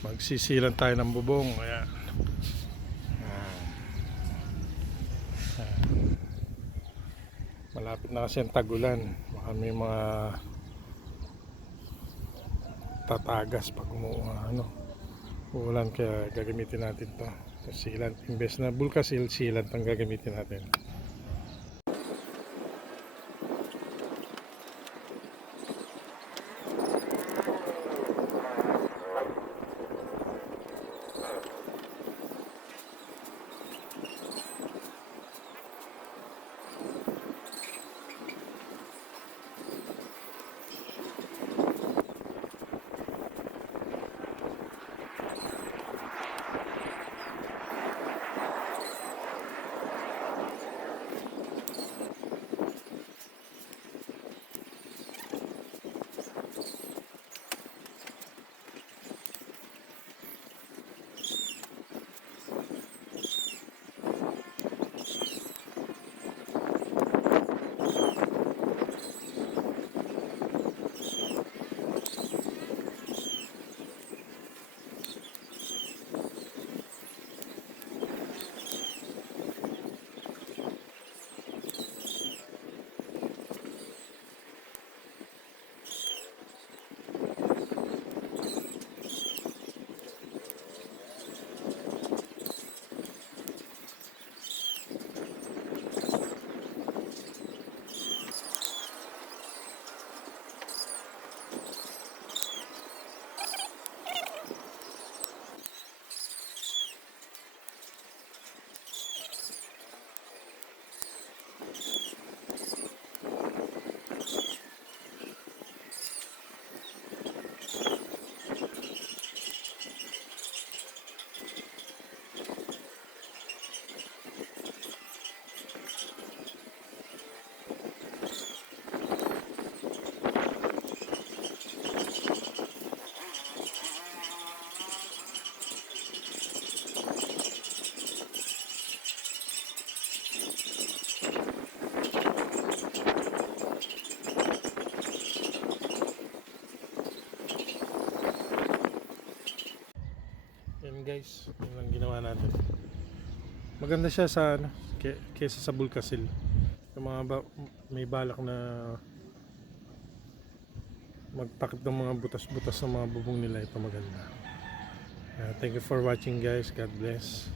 Magsisilan tayo ng bubong. Ayan. Malapit na kasi ang tagulan. Baka may mga tatagas pag umu ano, uulan kaya gagamitin natin to. sealant. Imbes na bulkasil, sealant ang gagamitin natin. Guys, yun ang ginawa natin. Maganda siya sa ano, kesa sa bulkasil. Yung mga ba- may balak na magtakip ng mga butas-butas ng mga bubong nila ito maganda. Uh, thank you for watching guys. God bless.